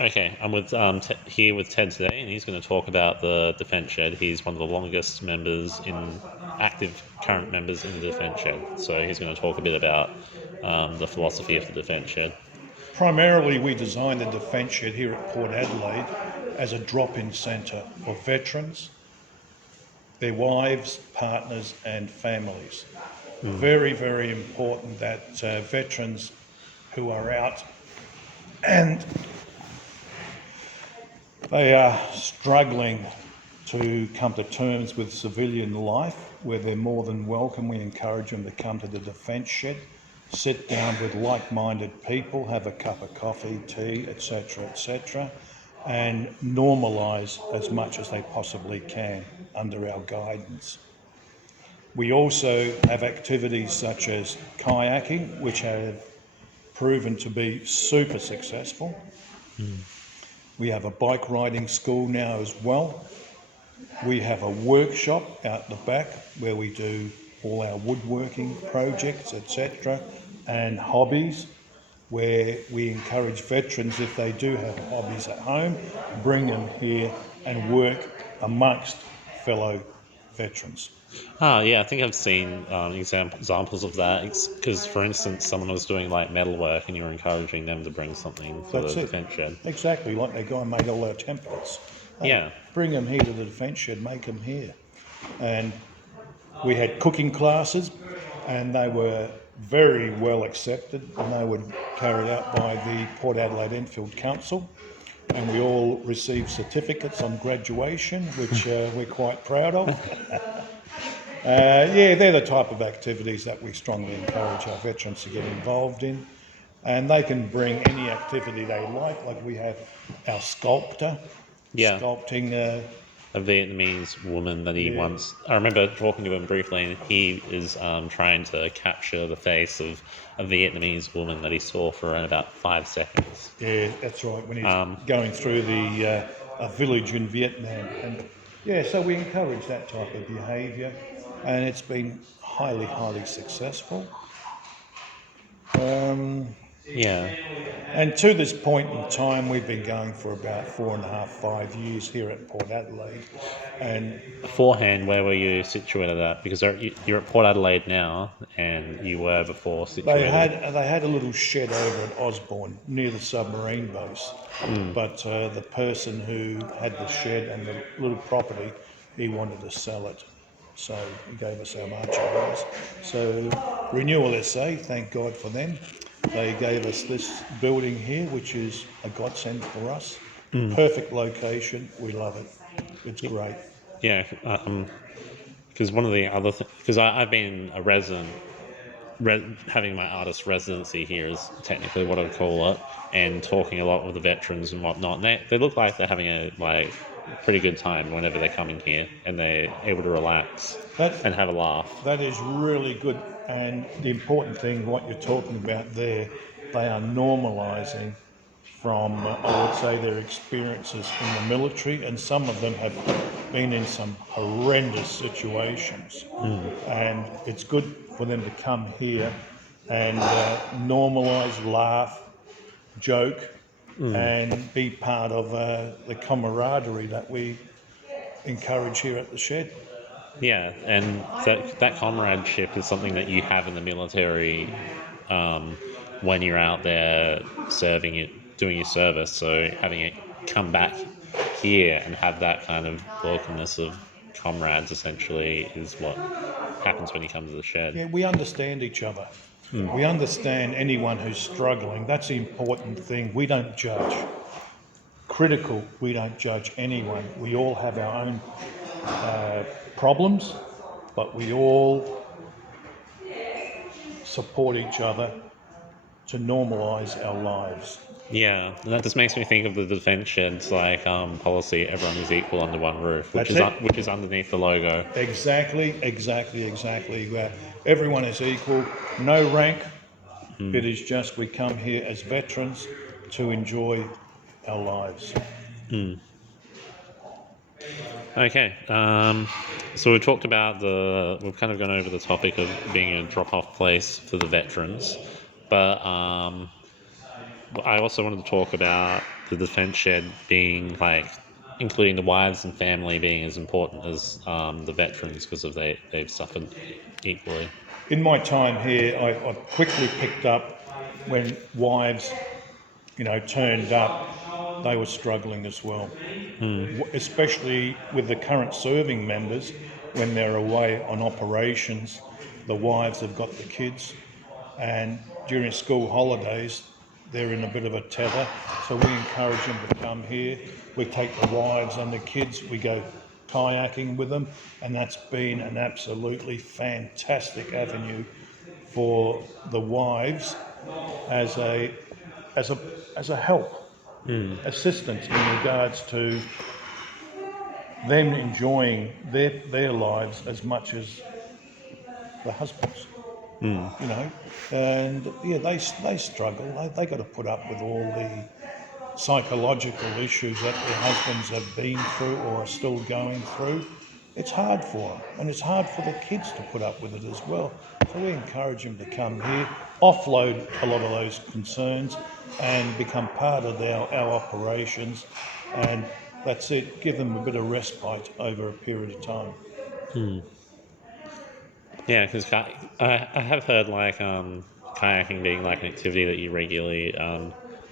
Okay, I'm with here with Ted today, and he's going to talk about the Defence Shed. He's one of the longest members active current members in the Defence Shed. So he's going to talk a bit about the philosophy of the Defence Shed. Primarily, we designed the Defence Shed here at Port Adelaide as a drop-in centre for veterans, their wives, partners and families. Very, very important that veterans who are out and they are struggling to come to terms with civilian life, where they're more than welcome. We encourage them to come to the Defence Shed, sit down with like-minded people, have a cup of coffee, tea, etc., and normalise as much as they possibly can under our guidance. We also have activities such as kayaking, which have proven to be super successful. We have a bike riding school now as well. We have a workshop out the back where we do all our woodworking projects, etc., and hobbies, where we encourage veterans, if they do have hobbies at home, bring them here and work amongst fellow veterans. Yeah, I think I've seen examples of that. Because, for instance, someone was doing like metalwork, and you were encouraging them to bring something for That's the it. Defence Shed. Exactly, like that guy made all our templates. Yeah. Bring them here to the Defence Shed, make them here. And we had cooking classes, and they were very well accepted, and they were carried out by the Port Adelaide Enfield Council, and we all received certificates on graduation, which we're quite proud of. They're the type of activities that we strongly encourage our veterans to get involved in, and they can bring any activity they like we have our sculptor sculpting A Vietnamese woman that he once... I remember talking to him briefly, and he is trying to capture the face of a Vietnamese woman that he saw for around about 5 seconds. Yeah, that's right, when he's going through a village in Vietnam. And so we encourage that type of behaviour, and it's been highly, highly successful. And to this point in time, we've been going for about 4.5, 5 years here at Port Adelaide. And beforehand, where were you situated at? Because you're at Port Adelaide now, and you were before situated. They had a little shed over at Osborne near the submarine base, but the person who had the shed and the little property, he wanted to sell it. So he gave us our marching orders. So Renewal SA, thank God for them. They gave us this building here, which is a godsend for us. Perfect location. We love it. It's great. Yeah, because one of the other things... Because I've been a resident... having my artist residency here is technically what I would call it, and talking a lot with the veterans and whatnot. And they look like they're having a pretty good time whenever they come in here, and they're able to relax and have a laugh. That is really good. And the important thing, what you're talking about there, they are normalising from, I would say, their experiences in the military, and some of them have been in some horrendous situations. And it's good for them to come here and normalise, laugh, joke, and be part of the camaraderie that we encourage here at the shed. Yeah, and that comradeship is something that you have in the military when you're out there serving it, doing your service. So having it come back here and have that kind of welcomeness of comrades essentially is what happens when you come to the shed. Yeah, we understand each other. We understand anyone who's struggling. That's the important thing. We don't judge. Critical, we don't judge anyone. We all have our own problems, but we all support each other to normalise our lives. Yeah, and that just makes me think of the Defence Shed's policy: everyone is equal under one roof, which is underneath the logo. Exactly. Everyone is equal, no rank. It is just we come here as veterans to enjoy our lives. Okay, so we talked about we've kind of gone over the topic of being a drop-off place for the veterans, but I also wanted to talk about the defence shed being like, including the wives and family being as important as the veterans because of they've suffered equally. In my time here, I quickly picked up when wives, turned up, they were struggling as well. Especially with the current serving members, when they're away on operations, the wives have got the kids, and during school holidays, they're in a bit of a tether. So we encourage them to come here. We take the wives and the kids, we go kayaking with them, and that's been an absolutely fantastic avenue for the wives as a help, assistance in regards to them enjoying their lives as much as the husbands. And yeah, they struggle. They got to put up with all the psychological issues that their husbands have been through or are still going through. It's hard for them, and it's hard for the kids to put up with it as well. So we encourage them to come here, offload a lot of those concerns, and become part of our operations. And that's it. Give them a bit of respite over a period of time. Yeah, because I have heard like kayaking being like an activity that you regularly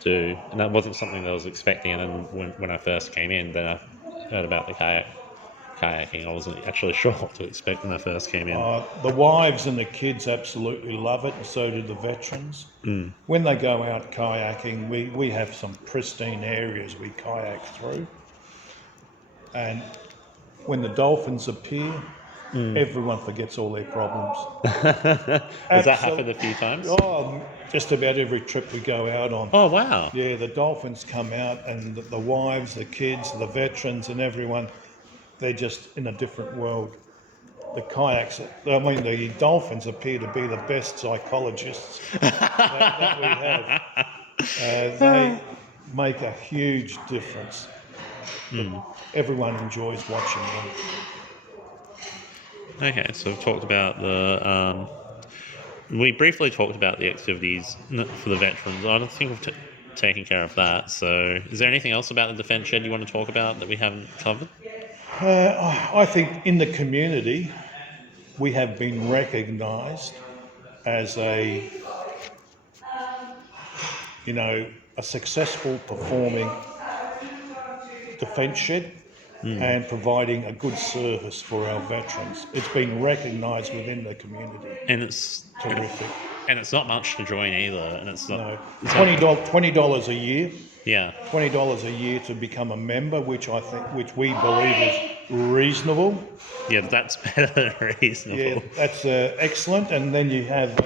do, and that wasn't something that I was expecting. And then when I first came in, then I heard about the kayaking. I wasn't actually sure what to expect when I first came in. The wives and the kids absolutely love it, and so do the veterans. When they go out kayaking, we have some pristine areas we kayak through. And when the dolphins appear, everyone forgets all their problems. Has that happened a few times? Oh, just about every trip we go out on. Oh, wow. Yeah, the dolphins come out, and the wives, the kids, the veterans and everyone, they're just in a different world. The dolphins appear to be the best psychologists that we have. They make a huge difference. Everyone enjoys watching them. Okay, so we've talked about we briefly talked about the activities for the veterans. I don't think we've taken care of that. So is there anything else about the defence shed you want to talk about that we haven't covered? I think in the community, we have been recognised as a successful performing defence shed and providing a good service for our veterans. It's been recognised within the community. And it's terrific. And it's not much to join either. And it's not $20 a year. Yeah. $20 a year to become a member, which we believe is reasonable. Yeah, that's better than reasonable. Yeah, that's excellent. And then you have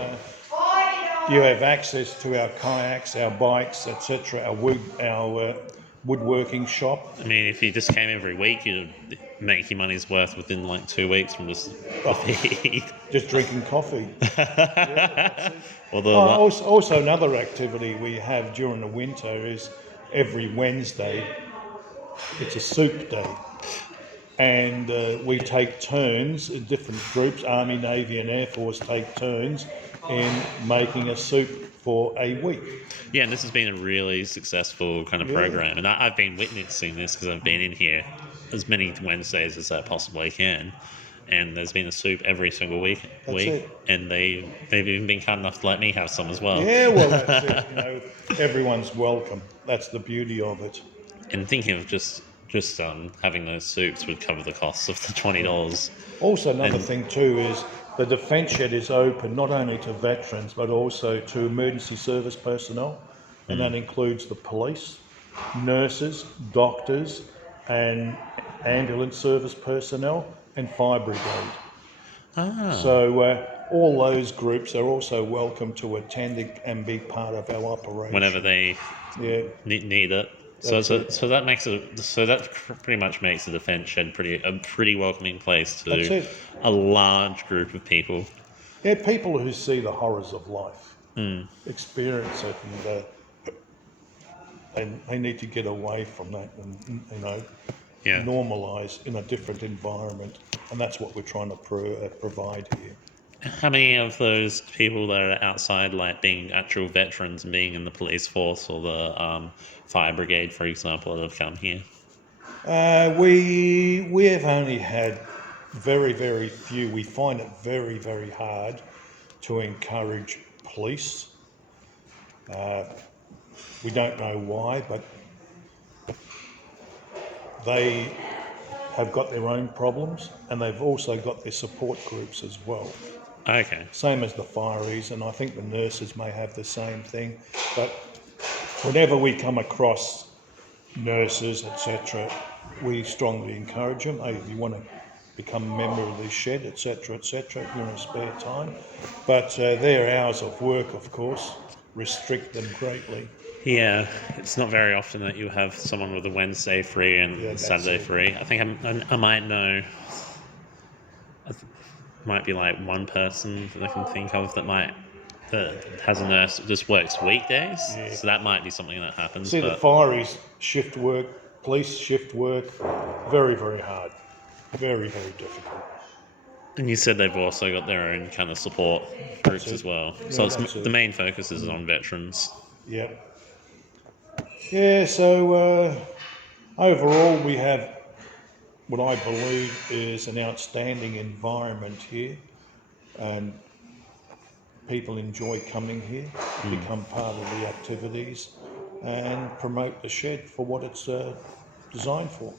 access to our kayaks, our bikes, etc., our woodworking shop. I mean, if you just came every week, you'd make your money's worth within like 2 weeks from just just drinking coffee. Yeah, also, another activity we have during the winter is every Wednesday. It's a soup day, and we take turns in different groups. Army, Navy, and Air Force take turns in making a soup for a week. Yeah, and this has been a really successsul kind of program, and I've been witnessing this because I've been in here as many Wednesdays as I possibly can, and there's been a soup every single week, and they've even been kind enough to let me have some as well. Yeah, well, that's it. Everyone's welcome. That's the beauty of it. And thinking of just having those soups would cover the costs of the $20. Also, another thing too is the defence shed is open not only to veterans but also to emergency service personnel, and that includes the police, nurses, doctors, and ambulance service personnel and fire brigade. So all those groups are also welcome to attend and be part of our operation whenever they need it. So that pretty much makes the defence shed a pretty welcoming place to a large group of people. Yeah, people who see the horrors of life, experience it, and they need to get away from that and normalise in a different environment, and that's what we're trying to provide here. How many of those people that are outside, like being actual veterans and being in the police force or the fire brigade, for example, that have come here? We have only had very few. We find it very hard to encourage police. We don't know why, but they have got their own problems, and they've also got their support groups as well. Okay. Same as the fireys, and I think the nurses may have the same thing. But whenever we come across nurses, etc., we strongly encourage them. Hey, if you want to become a member of this shed, etc., etc., if you're in spare time. But their hours of work, of course, restrict them greatly. Yeah, it's not very often that you have someone with a Wednesday free and Yeah, that's Saturday it. free. I think I might know. Might be like one person that I can think of that has a nurse that just works weekdays. Yeah. So that might be something that happens. See, the But fireys shift work, police shift work, very hard, very difficult. and you said they've also got their own kind of support groups That's as it. well. Yeah, So that's the it. main focus is on veterans. Yeah. Yeah, so overall we have what I believe is an outstanding environment here, and people enjoy coming here, become part of the activities, and promote the shed for what it's designed for.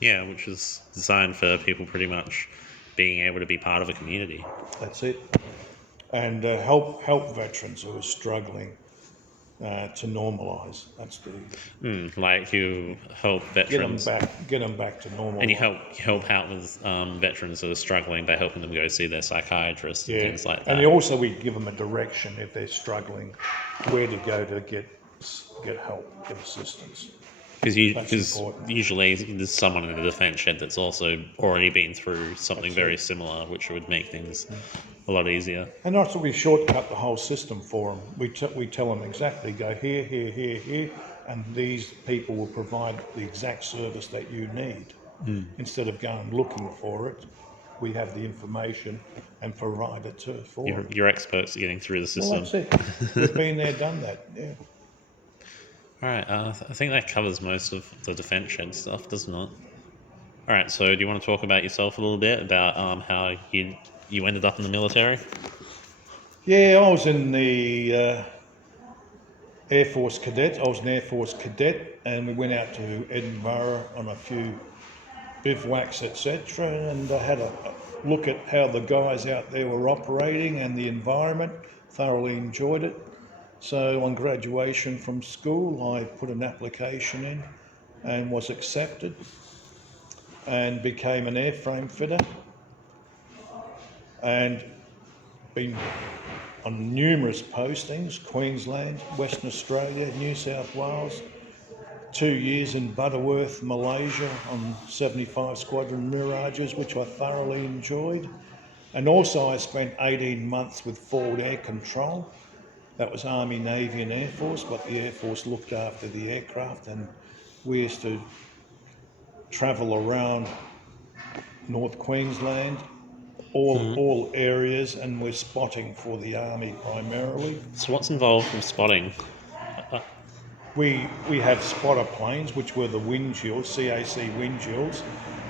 Yeah, which is designed for people pretty much being able to be part of a community. That's it. And help veterans who are struggling to normalise. That's the Like you help veterans, get them back to normal. and you help out with veterans that are struggling by helping them go see their psychiatrist and Yeah, things like and that. also we give them a direction if they're struggling, where to go to get help, get assistance. That's Because important. usually there's someone in the defence shed that's also already been through something That's very it. similar, which would make things a lot easier. And also we shortcut the whole system for them. We tell them exactly, go here, and these people will provide the exact service that you need. Instead of going looking for it, we have the information and provide it for them. You're experts at getting through the Well, system. that's it. We've been there, done that. Yeah. All right, I think that covers most of the defence shed stuff, doesn't it? All right, so do you want to talk about yourself a little bit about how you ended up in the military? Yeah, I was in the Air Force cadet. I was an Air Force cadet, and we went out to Edinburgh on a few bivouacs, etc. And I had a look at how the guys out there were operating and the environment. Thoroughly enjoyed it. So on graduation from school, I put an application in and was accepted, and became an airframe fitter, and been on numerous postings: Queensland, Western Australia, New South Wales, 2 years in Butterworth, Malaysia on 75 Squadron Mirages, which I thoroughly enjoyed. And also I spent 18 months with Forward Air Control. That was Army, Navy and Air Force, but the Air Force looked after the aircraft, and we used to travel around North Queensland, all areas, and we're spotting for the Army primarily. So what's involved with spotting? We have spotter planes, which were the windshields, CAC windshields,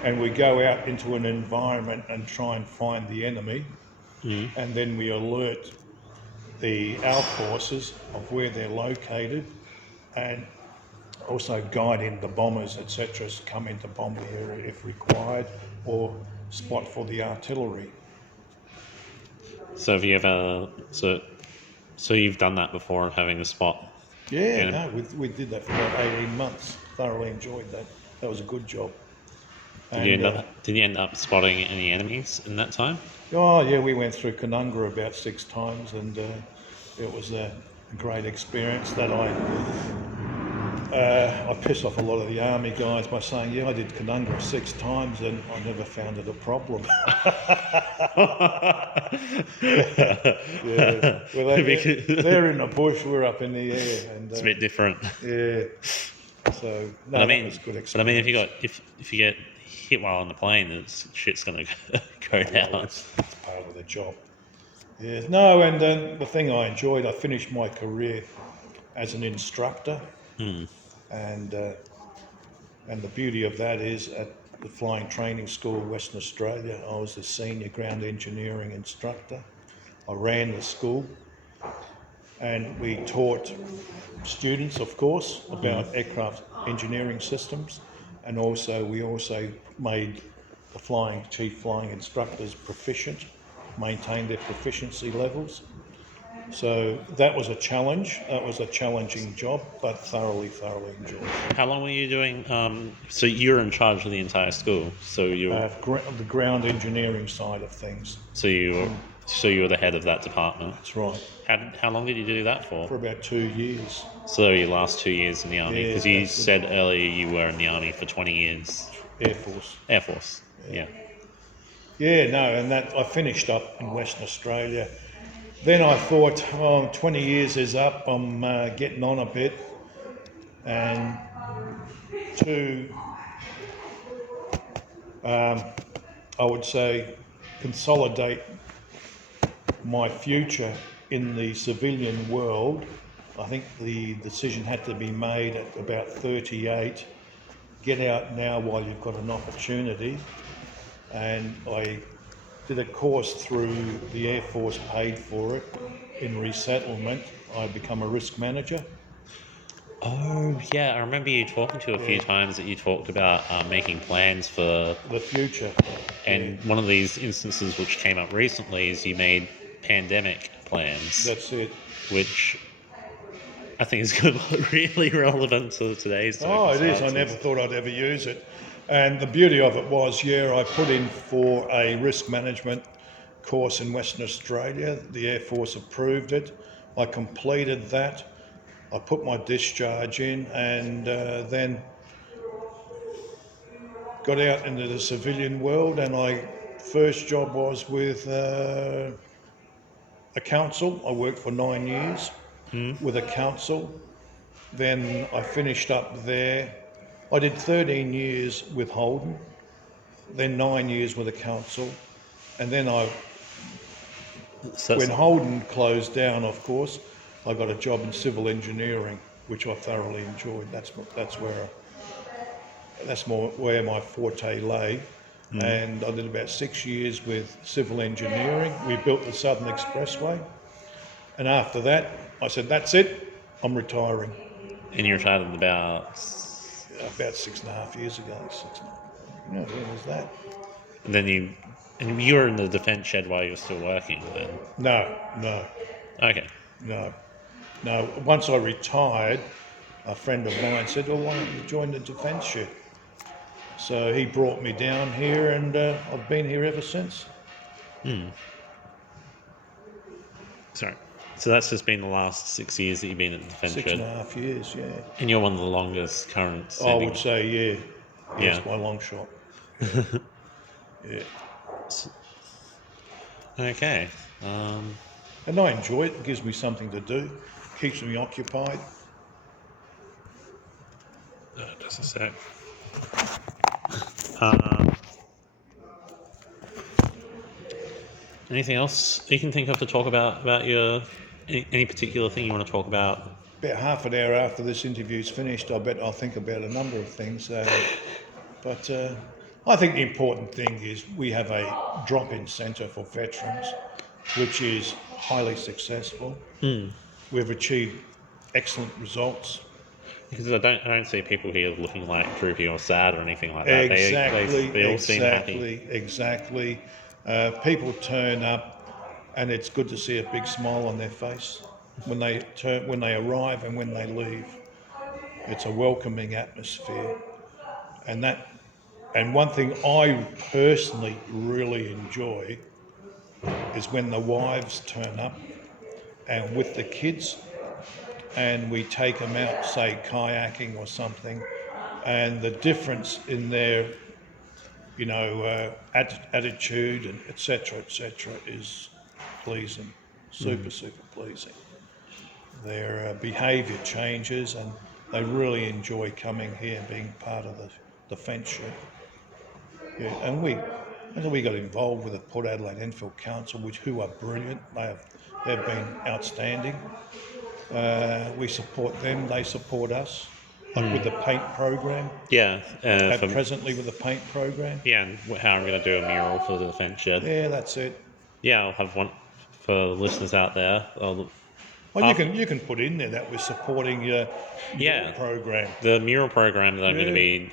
and we go out into an environment and try and find the enemy, and then we alert our forces of where they're located, and also guiding the bombers, etc., to come into bomb the area if required, or spot for the artillery. So have you ever so you've done that before, having a spot? Yeah, Yeah. no, we did that for about 18 months. Thoroughly enjoyed that. That was a good job. Did you end up spotting any enemies in that time? Oh yeah, we went through Canungra about 6 times, and it was a great experience. That I piss off a lot of the army guys by saying, yeah, I did Canungra 6 times and I never found it a problem. Yeah. Well, they're in the bush, we're up in the air, and It's a bit different. yeah. So no, But I mean, that was good experience. but I mean, if you get hit while on the plane, shit's gonna go Well, down. it's part of the job. Yeah, no, and the thing I enjoyed, I finished my career as an instructor, Hmm. and the beauty of that is at the Flying Training School, Western Australia, I was the senior ground engineering instructor. I ran the school, and we taught students, of course, Hmm. about aircraft engineering systems, and also we also made the chief flying instructors proficient, maintained their proficiency levels. So that was a challenge. That was a challenging job, but thoroughly enjoyed. How long were you doing? So you're in charge of the entire school. The ground engineering side of things. So you so you were the head of that department. That's right. How long did you do that for? For about 2 years. So your last 2 years in the army, Yeah, because you that's said earlier you were in the army for 20 years. Air Force. Air Force. Yeah. Yeah, no, and that I finished up in Western Australia. Then I thought, oh, 20 years is up. I'm getting on a bit, and to I would say consolidate my future in the civilian world. I think the decision had to be made at about 38. Get out now while you've got an opportunity. And I did a course through the Air Force, paid for it. In resettlement, I become a risk manager. Oh, yeah. I remember you talking to a few Yeah, times that you talked about making plans for, the future. Yeah, and one of these instances which came up recently is you made pandemic plans, that's it. which I think is really relevant to today's Oh, it is. I never circumstances. thought I'd ever use it. And the beauty of it was, yeah, I put in for a risk management course in Western Australia. The Air Force approved it. I completed that. I put my discharge in, and then got out into the civilian world. And my first job was with a council. I worked for 9 years Hmm? with a council. Then I finished up there. I did 13 years with Holden, then 9 years with the council, and then So when that's, Holden closed down, of course, I got a job in civil engineering, which I thoroughly enjoyed. That's more where my forte lay. And I did about 6 years with civil engineering. We built the Southern Expressway, and after that, I said, "That's it. I'm retiring." and you retired in about, About 6.5 years ago. No, when was that? and then you were in the defence shed while you were still working then. No, no, Okay. no. No, once I retired, a friend of mine said, "Oh, why don't you join the defence ship?" So he brought me down here, and I've been here ever since. Sorry. So that's just been the last 6 years that you've been at the defence Six and shed, a half years, yeah. and you're one of the longest current I standing. would say, yeah. Yeah. Yes, by long shot. Yeah. Okay. And I enjoy it. It gives me something to do. Keeps me occupied. Just a sec. Um, Anything else you can think of to talk about your any particular thing you want to talk about? About half an hour after this interview's finished, I bet I'll think about a number of things. But I think the important thing is we have a drop-in centre for veterans, which is highly successful. We've achieved excellent results. Because I don't see people here looking like droopy or sad or anything like that. They all seem happy. Exactly. People turn up, and it's good to see a big smile on their face when they arrive and when they leave. It's a welcoming atmosphere, and one thing I personally really enjoy is when the wives turn up and with the kids, and we take them out, say kayaking or something, and the difference in their attitude and etc. is pleasing, super pleasing. Their behaviour changes, and they really enjoy coming here and being part of the defence ship. Yeah, and And then we got involved with the Port Adelaide Enfield Council, who are brilliant. They've been outstanding. We support them, they support us. Like with the paint program, Yeah, presently with the paint program. yeah, and how I'm going to do a mural for the defence shed. Yeah, that's it. Yeah, I'll have one for the listeners out there. Well, you can put in there that we're supporting your program. The mural program that I'm going to be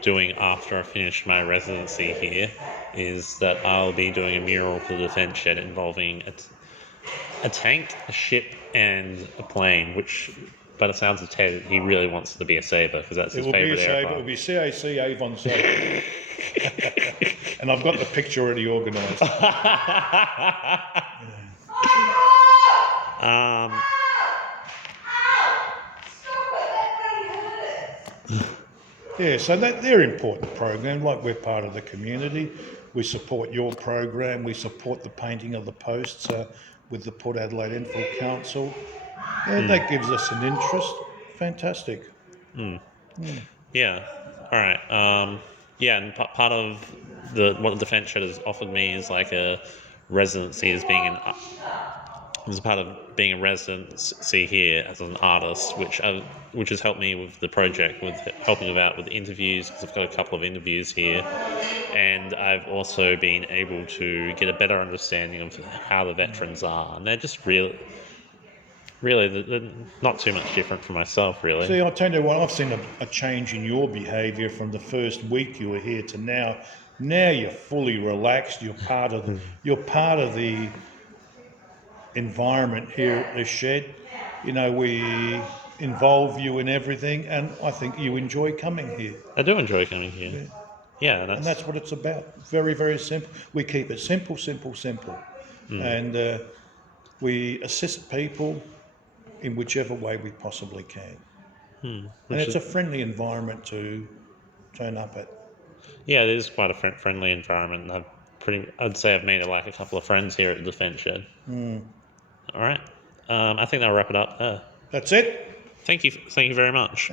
doing after I finish my residency here is that I'll be doing a mural for the defence shed involving a tank, a ship, and a plane, which, by the sounds of Ted, he really wants it to be a Sabre because that's his favourite aircraft. It will be CAC Avon Sabre. And I've got the picture already organised. Yeah, so they're important programs. Like, we're part of the community. We support your program. We support the painting of the posts with the Port Adelaide Enfield Council. And that gives us an interest. Fantastic. Yeah. All right. Yeah, and part of what the defence shed has offered me is like a residency as part of being a residency here as an artist, which has helped me with the project, with helping out with interviews, because I've got a couple of interviews here, and I've also been able to get a better understanding of how the veterans are, and they're just really they're not too much different from myself, really. See, I'll tell you what, I've seen a change in your behaviour from the first week you were here to now. Now you're fully relaxed. You're part of the environment here at the shed. You know, we involve you in everything, and I think you enjoy coming here. I do enjoy coming here. Yeah, and that's what it's about. Very, very simple. We keep it simple, and we assist people in whichever way we possibly can. And it's a friendly environment to turn up at. Yeah, it is quite a friendly environment. I'd say I've made a couple of friends here at the defence shed. All right. I think that'll wrap it up there. That's it. Thank you very much.